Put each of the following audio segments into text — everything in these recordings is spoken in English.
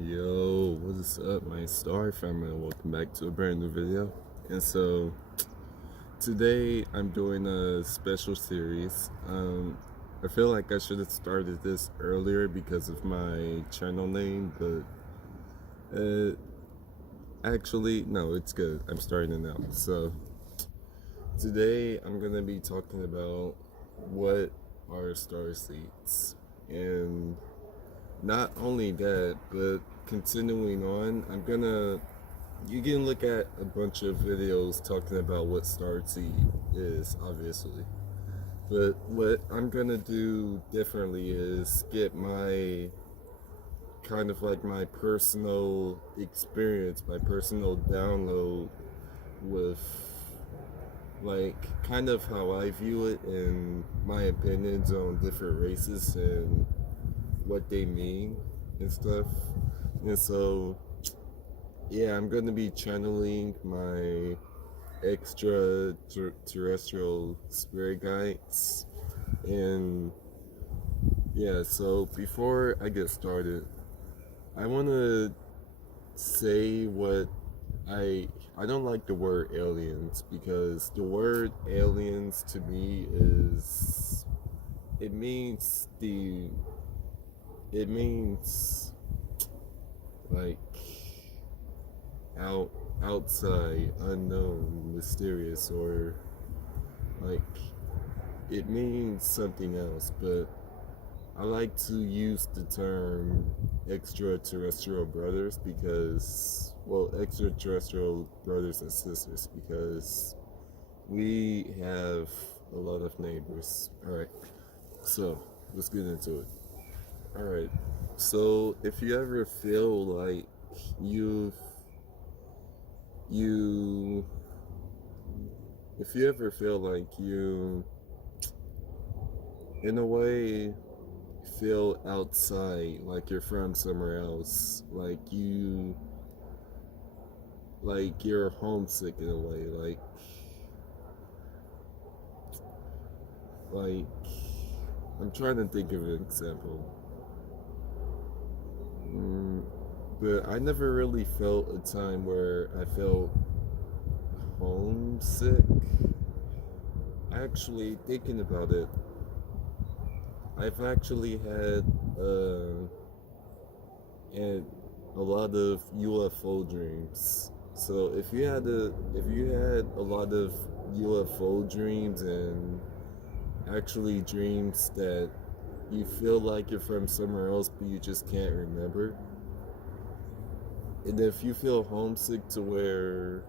Yo, what is up, my Star family? Welcome back to a brand new video. And so, today I'm doing a special series. I feel like I should have started this earlier because of my channel name, but actually, no, it's good. I'm starting it now. So, today I'm gonna be talking about what are star seeds, and not only that, but continuing on, you can look at a bunch of videos talking about what Starseed is, obviously. But what I'm gonna do differently is get my kind of like my personal experience, my personal download with like kind of how I view it and my opinions on different races and what they mean and stuff. And so, yeah, I'm going to be channeling my extraterrestrial spirit guides. And yeah, so before I get started, I want to say what I don't like the word aliens, because the word aliens to me is it means like out outside, unknown, mysterious, or like it means something else. But I like to use the term extraterrestrial brothers because, well, extraterrestrial brothers and sisters, because we have a lot of neighbors. All right, so let's get into it. All right, so if you ever feel like you've you if you ever feel like you in a way feel outside, like you're from somewhere else, like you're homesick in a way, like I'm trying to think of an example. But I never really felt a time where I felt homesick. Actually, thinking about it, I've actually had and a lot of UFO dreams. So if you had a lot of UFO dreams and actually dreams that you feel like you're from somewhere else but you just can't remember, and if you feel homesick to where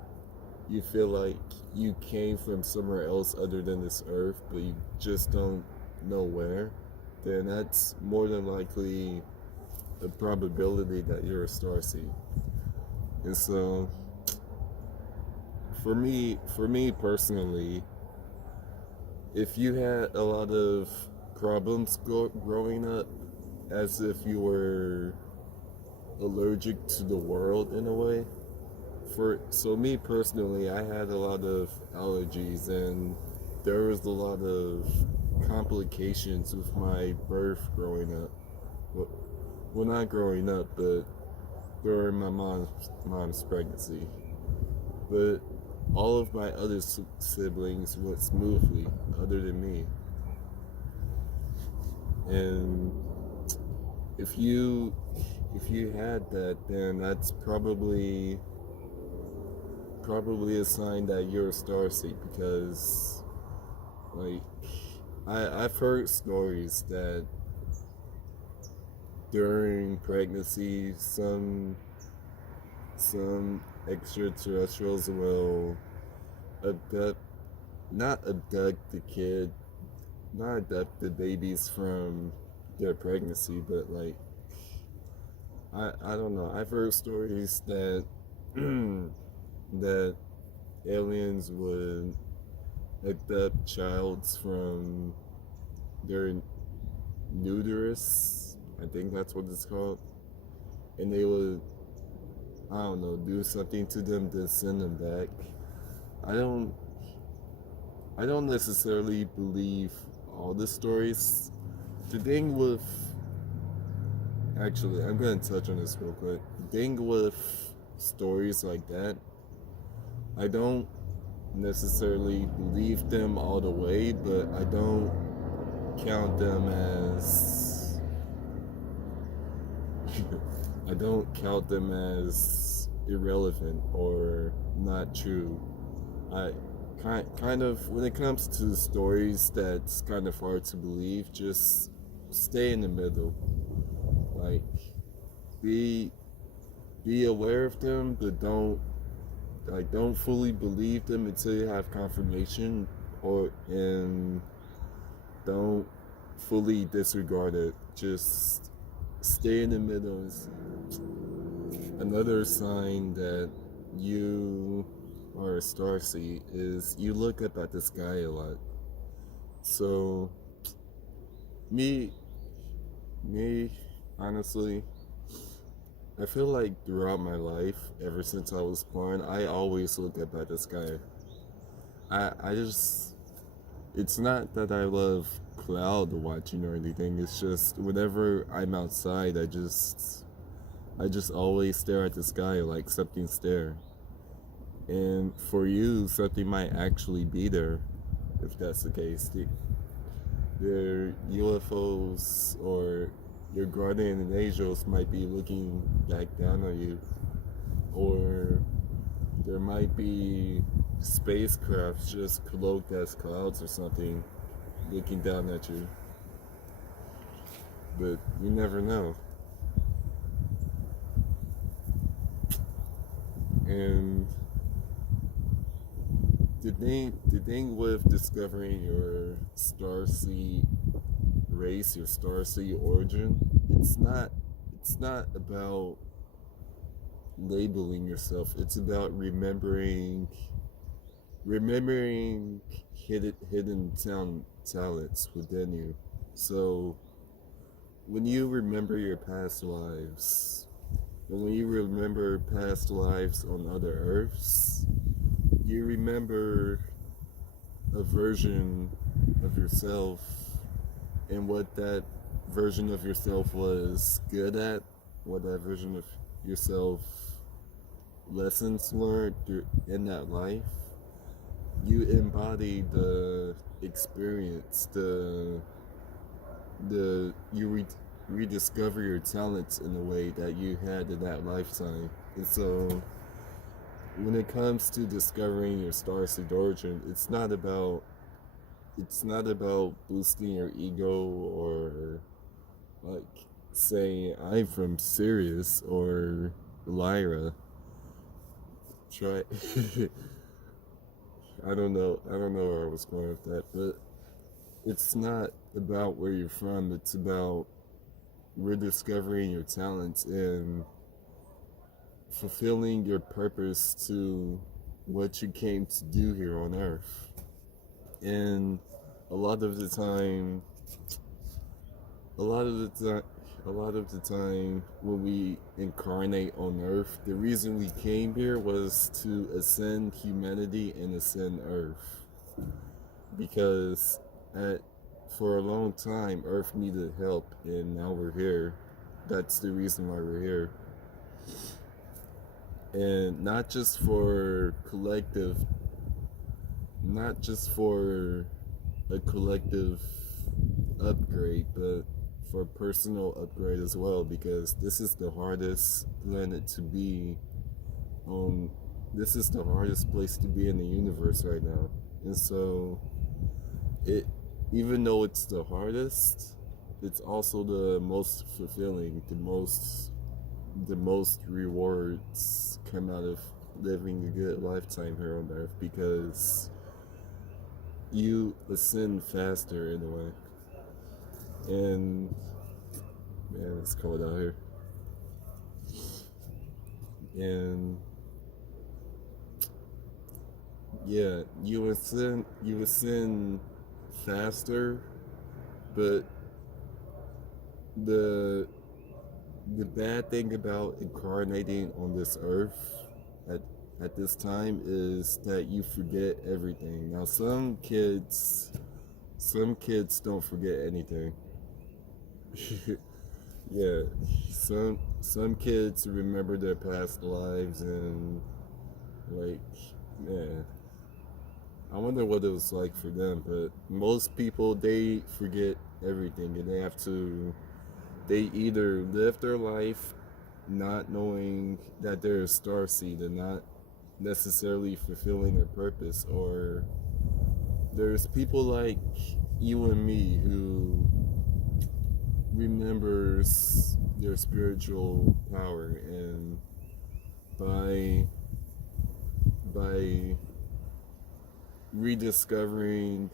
you feel like you came from somewhere else other than this earth but you just don't know where, then that's more than likely a probability that you're a starseed. And so, for me personally, if you had a lot of problems growing up, as if you were allergic to the world in a way, so me personally, I had a lot of allergies, and there was a lot of complications with my birth growing up. Well, not growing up, but during my mom's pregnancy. But all of my other siblings went smoothly, other than me. And if you had that, then that's probably a sign that you're a starseed, because like I've heard stories that during pregnancy some extraterrestrials will abduct not abduct the kid not abduct the babies from their pregnancy, but like I don't know, I've heard stories that that aliens would abduct childs from their uterus, I think that's what it's called, and they would, I don't know, do something to them to send them back. I don't I don't necessarily believe all the stories. The thing with Actually, I'm gonna touch on this real quick. The thing with stories like that, I don't necessarily believe them all the way, but I don't count them as I don't count them as irrelevant or not true. I kind of when it comes to stories that's kind of hard to believe, just stay in the middle. Like be be aware of them, but don't fully believe them until you have confirmation, or and don't fully disregard it. Just stay in the middle. Another sign that you are a starseed is you look up at the sky a lot. So me me honestly, I feel like throughout my life, ever since I was born, I always look up at the sky. I just, it's not that I love cloud watching or anything. It's just whenever I'm outside, I just always stare at the sky like something's there. And for you, something might actually be there, if that's the case. Their UFOs or your guardian angels might be looking back down on you, or there might be spacecrafts just cloaked as clouds or something looking down at you. But you never know. And the thing with discovering your starseed race, your starseed origin, it's not about labeling yourself. It's about remembering hidden talents within you. So when you remember your past lives, and when you remember past lives on other Earths, you remember a version of yourself and what that version of yourself was good at, what that version of yourself lessons learned in that life. You embody the experience, you rediscover your talents in a way that you had in that lifetime. And so when it comes to discovering your starseed origin, it's not about boosting your ego or like saying I'm from Sirius or Lyra. Try I don't know where I was going with that, but it's not about where you're from, it's about rediscovering your talents and fulfilling your purpose to what you came to do here on Earth. And a lot of the time, a lot of the time, a lot of the time when we incarnate on Earth, the reason we came here was to ascend humanity and ascend Earth. Because at for a long time, Earth needed help, and now we're here. That's the reason why we're here. And not just for a collective upgrade, but for personal upgrade as well, because this is the hardest planet to be on. This is the hardest place to be in the universe right now. And so it even though it's the hardest, it's also the most fulfilling, the most rewards come out of living a good lifetime here on Earth, because you ascend faster in a way. And man, it's cold out here. And yeah, you ascend faster, but the the bad thing about incarnating on this earth at at this time is that you forget everything. Now some kids don't forget anything. yeah, some kids remember their past lives and like, man, I wonder what it was like for them. But most people, they forget everything, and they either live their life not knowing that they're a starseed and not necessarily fulfilling their purpose, or there's people like you and me who remembers their spiritual power, and by rediscovering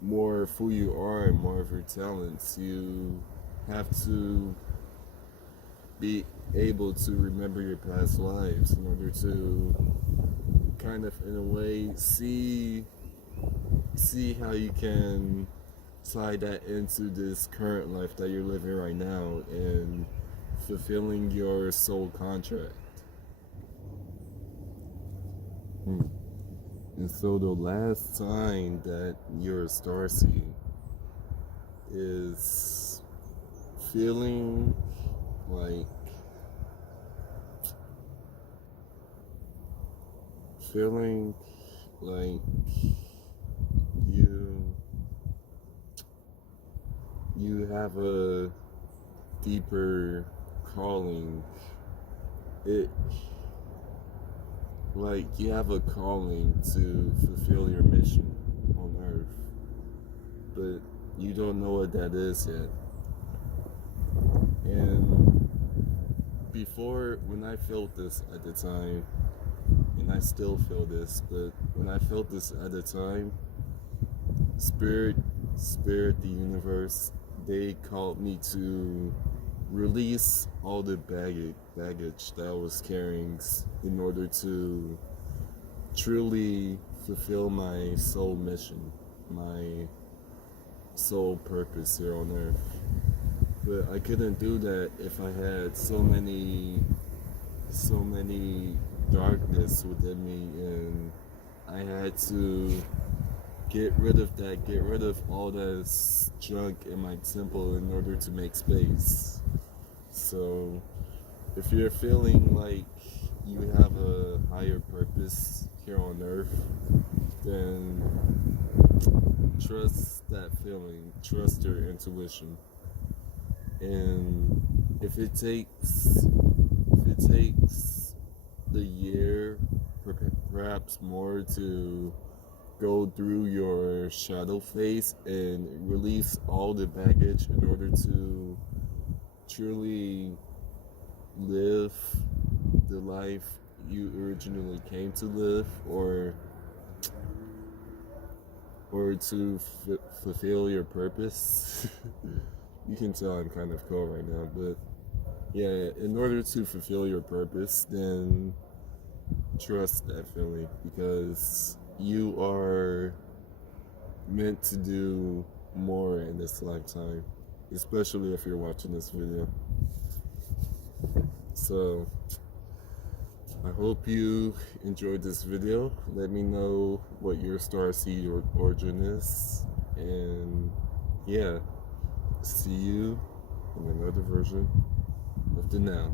more of who you are and more of your talents, you have to be able to remember your past lives in order to kind of, in a way, see how you can tie that into this current life that you're living right now and fulfilling your soul contract. And so the last sign that you're a starseed is feeling like feeling like you have a deeper calling. It like you have a calling to fulfill your mission on earth, but you don't know what that is yet. And before, when I felt this at the time, and I still feel this, but when I felt this at the time, spirit, the universe, they called me to release all the baggage that I was carrying in order to truly fulfill my soul mission, my soul purpose here on earth. But I couldn't do that if I had so many darkness within me, and I had to get rid of all that junk in my temple in order to make space. So if you're feeling like you have a higher purpose here on earth, then trust that feeling, trust your intuition. And if it takes the year, perhaps more, to go through your shadow phase and release all the baggage in order to truly live the life you originally came to live, or to fulfill your purpose. You can tell I'm kind of cold right now, but yeah, in order to fulfill your purpose, then trust that feeling, because you are meant to do more in this lifetime, especially if you're watching this video. So I hope you enjoyed this video. Let me know what your starseed origin is, and yeah, see you in another version of the Now.